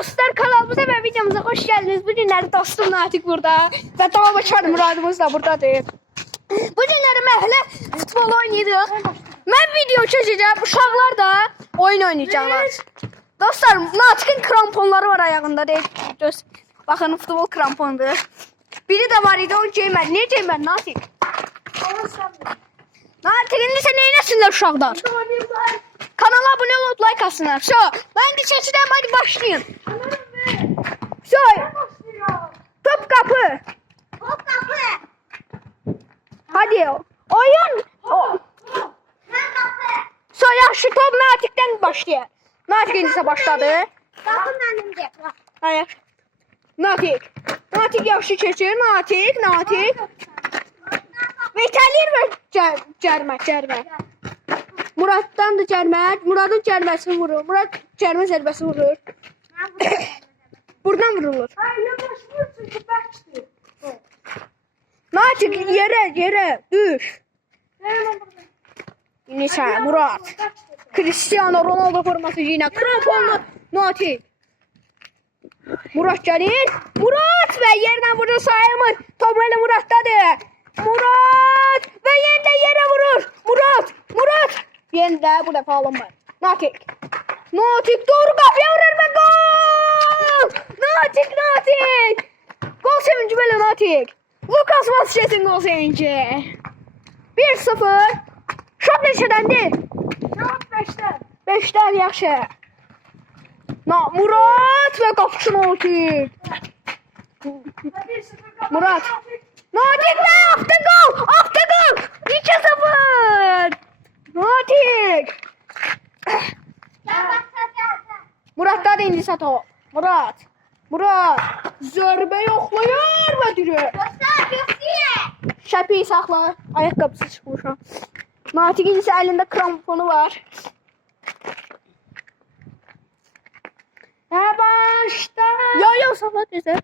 dostlar, kanalımıza ve videomuza hoş geldiniz. Bugünləri dostum Natiq burada ve Davaçar Muradımız da buradadır. Bugünləri məhlə futbol oynayırıq. Mən video çəkəcəm, uşaqlar da oyun oynayacaqlar. Dostlar, Natiqin kramponları var ayağında deyil. Baxın, futbol kramponudur. Biri də var idi, onu geymədi. Niyə geymədi Natiq? Natiq, indi sən neynəsinlər uşaqlar? Kanala abone olup like atsınlar. Ben de çəkirəm, hadi başlayın. Top kapı. Top kapı. Hadi oyun. Yaxşı, top Natiqdən başlayır. Natiq indisi başladı. Bakın önümde. Hayır. Natiq. Natiq yaxşı keçir. Natiq. Və itəlir və cərmə. Murad'dan da cərmə. Murad'ın cərməsini vurur. Murad cərmə zərbəsini vurur. Buradan vurulur. Natiq yerə düş. Neyse Murad. Cristiano Ronaldo forması yine kramponlu Natiq. Murad gəlir. Murad və yerdən vurur, sayılmır. Top elə Muraddadır. Murad və yenə də yerə vurur. Murad. Yenə də bu dəfə alınmır. Natiq doğru qapıya vurur və gol! Natiq! Gol sevinci belə Natiq. Lukas Vazquez'in gol sevinci. 1-0. Şot neçədəndir? Şot 5'te. 5'dən yaxşı. Murad və qapıçı Natiq. Murad. Natiq və attı gol! 2-0. Natiq. Murad'da da indi top. Murad. Zərbə yoxlayır və dürür. Şəpiyi saxla. Ayaqqabısı çıxmış. Natiqin isə əlində kramponu var. Və başladı. Saxla tezə.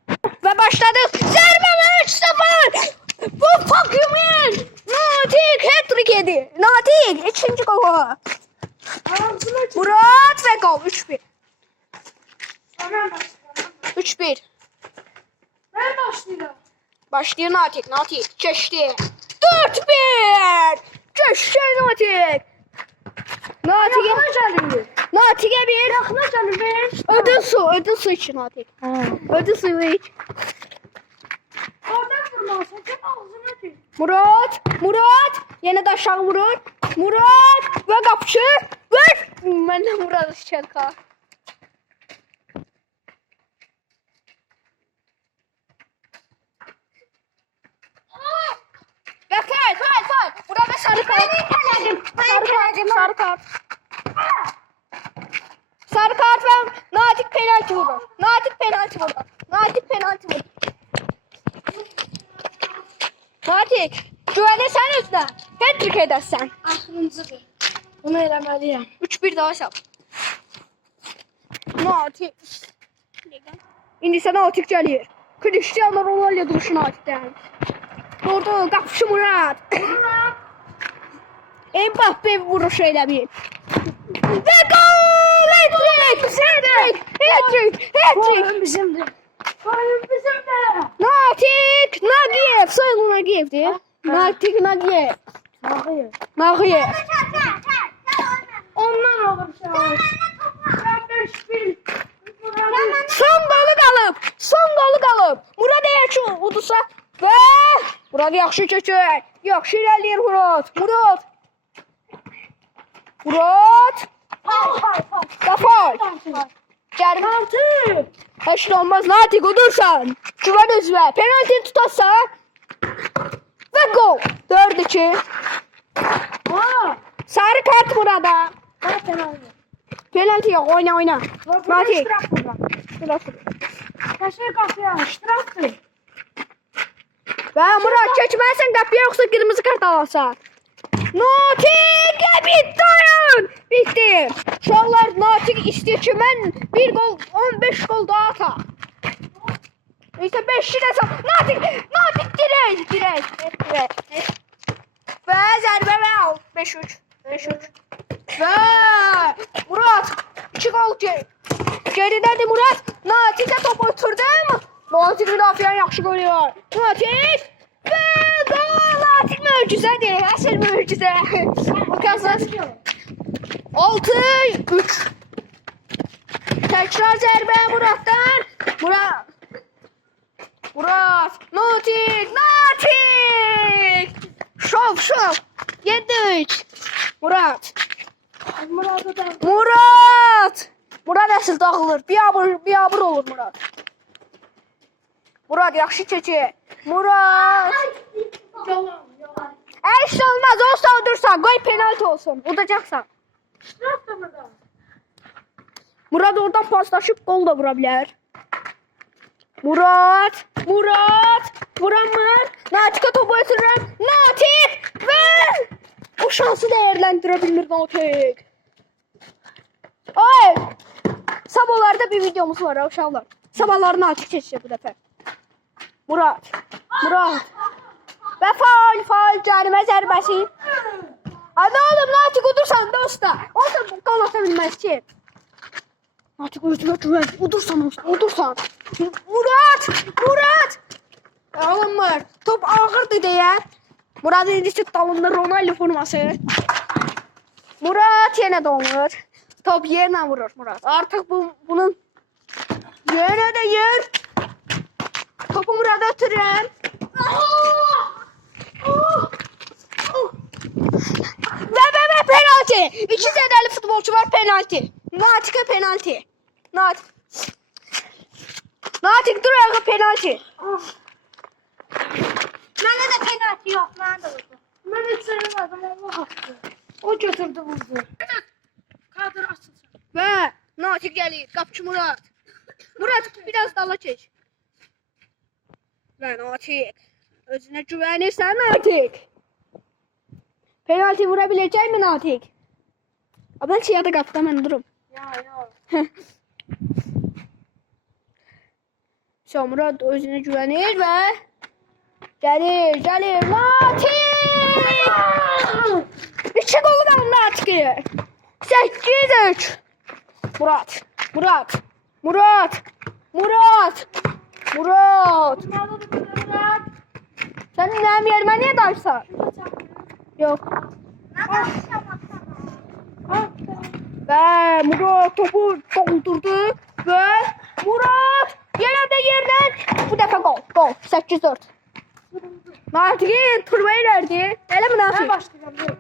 Və başladıq. Zərbə və 3-0. Bu Pokemon. Natiq hat-trick yedi. Natiq ikinci gol. Murad və gol 3-1. 3-1. Ben başlayacağım. Başlayır Natiq keçdi. 4-1. Keçdi Natiq. Natiqə bir. Yaxına canım ben. Ödül su için Natiq. Ödül suyu iç. Oradan vurmalısın. Sen ağzına tut. Murad. Yenə də aşağı vurur. Murad və qapıçı. Və mən də Murad şərka. Və fay. Burada sarı kart. Sarı kart və Natiq penalti vurur. Natiq, güvənirsən özünə. Hat-trick edəsən. Axırıncıdır. Bunu eləməliyəm. 3-1 daha hesab. Natiq. İndi isə Natiq gəlir. Cristiano Ronaldo duruşu Natiqdən. Doğru, qapıçı Murad. Mbappe vuruş eləmir. Və gol! Hat-trick! Bizimdir. Natiq Nagiyev. Soyadı Nagiyevdir. Natiq Nagiyev. Nagiyev. Ondan olur şey olur. Ben 5-1. Son qolu qalıb. Murad eğer ki udursa və Murad yaxşı keçir. Yaxşı irəliyir Murad. Qafay. Cərmə. Heç nə olmaz Natiq udursan. Güvən özünə. Penaltini tutarsan. Və gol. 4-2. Sarı kart Murada. Penalti yok. Oyna. Natiq. Kaşığı kapıya iştiraktır. Və Murad keçməlisən qapıya, yoxsa qırmızı kart alarsan. Natiqə bitti oyun. Bitti. Uşaqlar Natiq istəyir ki, mən 1 gol, 15 gol daha atam. İşte 5'i de sal. Natiq dirək. Və zərbə və al. 5-3. Və Murat 2 gol geridədir Murat. Natikə topu ötürdüm. Natik müdafiəni yaxşı qoyuyor. Natik və gol. Natik möcüzədir. Əsl möcüzə. Bakasınız. 6-3. Təkrar zərbə Muratdan. Murat. Natik. Şov. 7-3. Murat. Murat əsl dağılır. Biyabır olur Murat. Murat yaxşı keçir. Murat. Heç olmaz. Olsa udursan. Qoy penalti olsun. Udacaqsan. Murat oradan paslaşıb gol da vura bilər. Murat. Vuramır. Natikə topu ötürürəm. Natik. Ver. O şansı değerlendirə bilmir Natik. Ay. Sabahlarda bir videomuz var uşaqlar. Sabahları Natik keçir bu dəfə. Murat. Və faul cərimə zərbəsi. Hadi oğlum Natik udursan dostlar. Olsa gol ata bilməz ki. Natik güvən. Udursan. Murat. Alınmır. Top ağırdı deyə. Murat indisi dalında Ronaldo forması. Murat yenə donur. Top yerine vurur Murat. Artık bunun yerine de yer. Topu Murat'a ötürürəm. Ve penaltı. 2 zədəli futbolçu var, penaltı. Natik'e penaltı. Natik dur ayağa, penaltı. Mənə də penaltı yox, mənə də vurdu. Mən heç sayılmadım, Allah haqqı. O götürdü vurdu. Kadr açılsın. Ve Natik gəlir, qapçı Murat. Murat biraz dala çək. Ve Natik. Özüne güvenirsən Natik. Penaltı vurabilecek mi Natik? Ben siyada qapıda mən durum. Ya. So, Murat özüne güvenir ve Gəlir Natik! 2 golu var Natik'e. 8-3. Murat. Sen benim yerime niye darsan? Yok. Ve Murat topu doldurdu ve Murat yerden bu defa gol. 8-4. Natik'in turbayı verdi. Öyle mi Natik? Ben başlayacağım.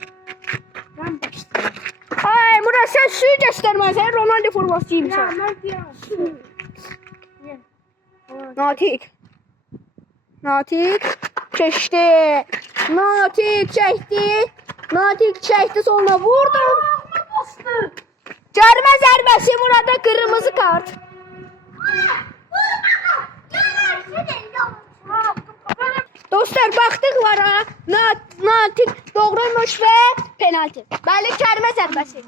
Ay Murat sen suyu göstermez. Sen Ronaldo formasıyım Ya sen. Mert ya. Natik çekti. Natik çekti sonra vurdu. Cərmə zərbəsi Murat'a, kırmızı kart. Dostlar baktık var ha. Natik doğruymuş ve penaltı. Bəli, cərmə zərbəsi.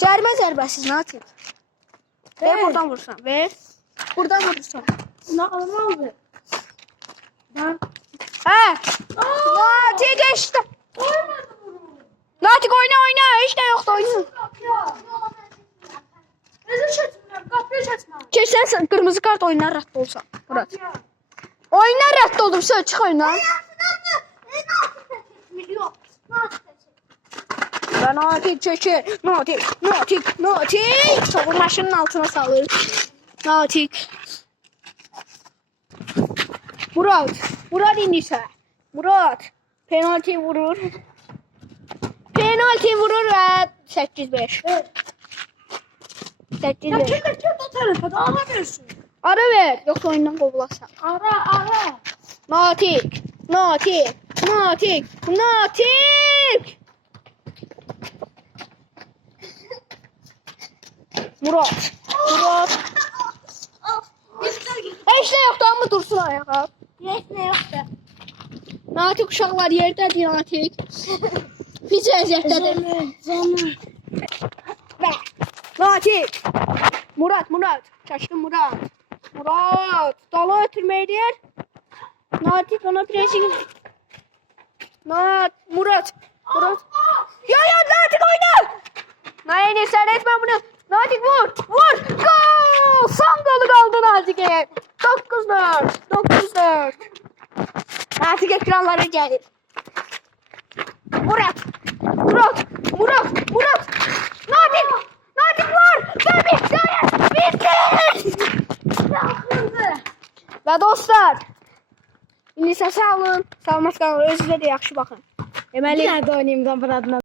Cərmə zərbəsi Natik. Ver buradan vursan. Ver. Buradan vursan. Ne oldu? Ha. Natik işte. Natik oyna. Hiç de yoktu oyna. Keçsən kırmızı kart oynar rədd olsan. Murat. Oynar rədd oldum. Söz çıx oyna. Ben Natik çekir. Natik. Topu maşının altına salır. Natik. Murat indiysə. Murat. Penaltı vurur ve 8-5. 8-5. Ara ver. Yoksa oyundan kovulasan. Ara. Natik. Murat. Heç nə yoxdur, amma dursun ayağa. Natik uşaqlar yerdədir Natik. Hiç əziyyətdədir. Natik. Murat. Çaşkın Murat. Dala ötürməkdir. Natik ona pressing. Murat. Murat. Ya Natik oyna. Nayeni sen etme bunu. Natik vur. Vur. Gol. Son golü kaldı Natik'e. 9-4. 9-4. Natik ekranlara gelir. Murat. Natik. Natik vur. Ve bitti. Bitti. Və dostlar, indi isə sağ olun. Salamat qalın. Özünüzə də yaxşı baxın. Deməli, Bir də oynayayım da Muradla.